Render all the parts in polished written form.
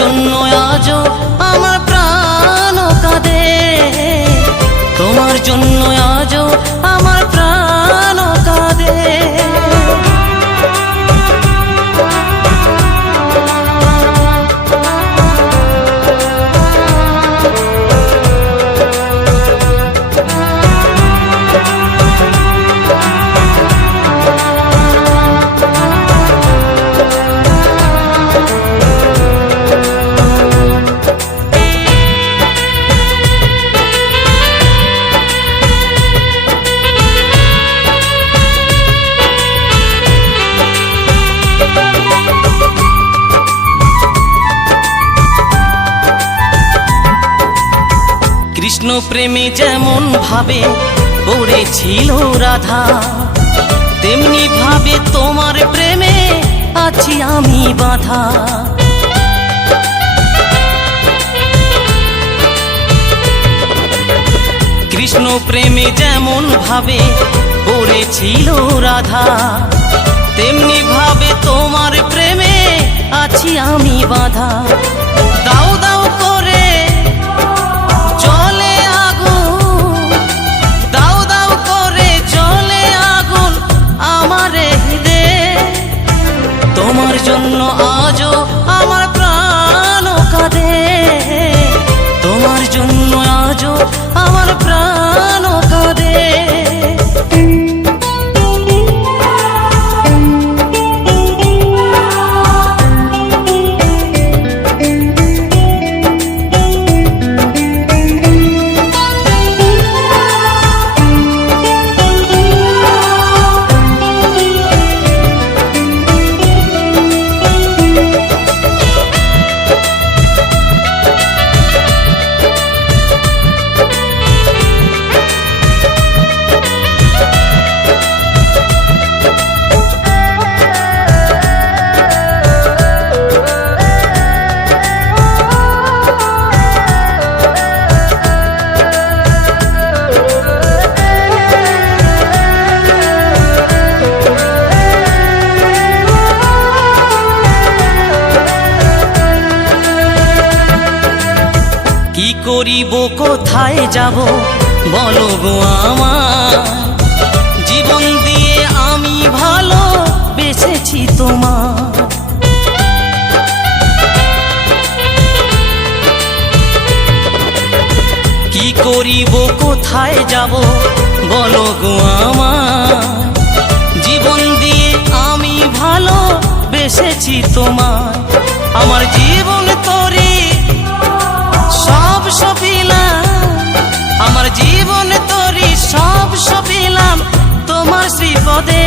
জন্য আজও আমার প্রাণ কাঁদে, তোমার জন্য আজও আমার প্রাণ কাঁদে। কৃষ্ণ প্রেমে যেমন ভাবে পড়েছিল রাধা, তেমনি ভাবে তোমার প্রেমে আছি আমি বাঁধা। কৃষ্ণ প্রেমে যেমন ভাবে পড়েছিল রাধা, তেমনি ভাবে তোমার প্রেমে আছি আমি বাঁধা। দাও দাও করে জলে আগুন, দাও দাও করে জলে আগুন আমার হৃদয়ে, তোমার জন্য আজও আমার প্রাণ কাঁদে, তোমার জন্য আজও আমার প্রাণ কাঁদে। কি করিব কোথায় যাব বলো গো আমার, জীবন দিয়ে আমি ভালো বেসেছি তোমার। কি করিব কোথায় যাব বলো গো আমার, জীবন দিয়ে আমি ভালো বেসেছি তোমার। আমার জীবন তোরে সব সপিলাম, আমার জীবন তোরি সব সপিলাম তোমার শ্রীপদে,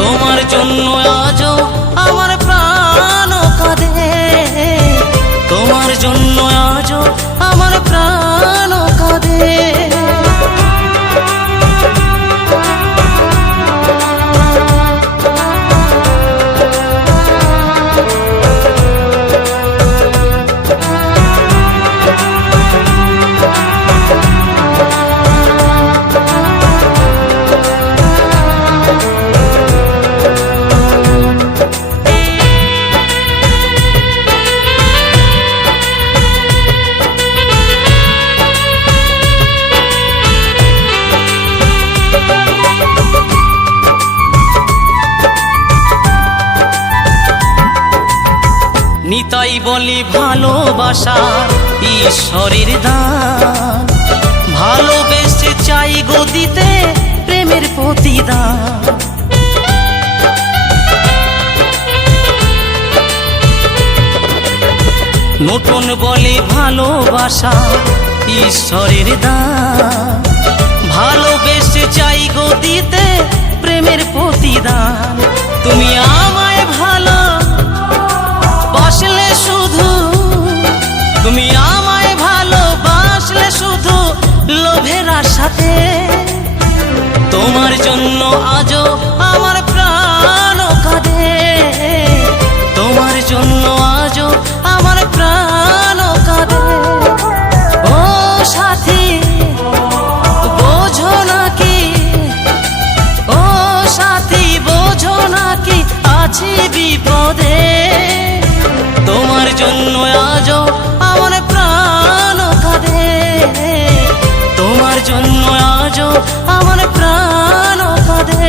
তোমার জন্য আজও আমার প্রাণ কাঁদে, তোমার জন্য আজও আমার প্রাণ কাঁদে। নিতাই বলি ভালোবাসা ঈশ্বরের দান, ভালোবেসে চাই গো দিতে প্রেমের প্রতিদান। নতুন বলে ভালোবাসা ঈশ্বরের দান, ভালোবেসে চাই গো দিতে প্রেমের প্রতিদান। তুমি আমায় ভালো বাসলে শুধু, তুমি আমায় ভালোবাসলে শুধু লোভের আশাতে, তোমার জন্য আজও আমার প্রাণ কাঁদে, তোমার জন্য আজও আমার প্রাণ কাঁদে। ও সাথী বোঝো নাকি, ও সাথী বোঝো নাকি আছি বিপদে, তোমার জন্য আজও আমার প্রাণ কাঁদে, তোমার জন্য আজও আমার প্রাণ কাঁদে।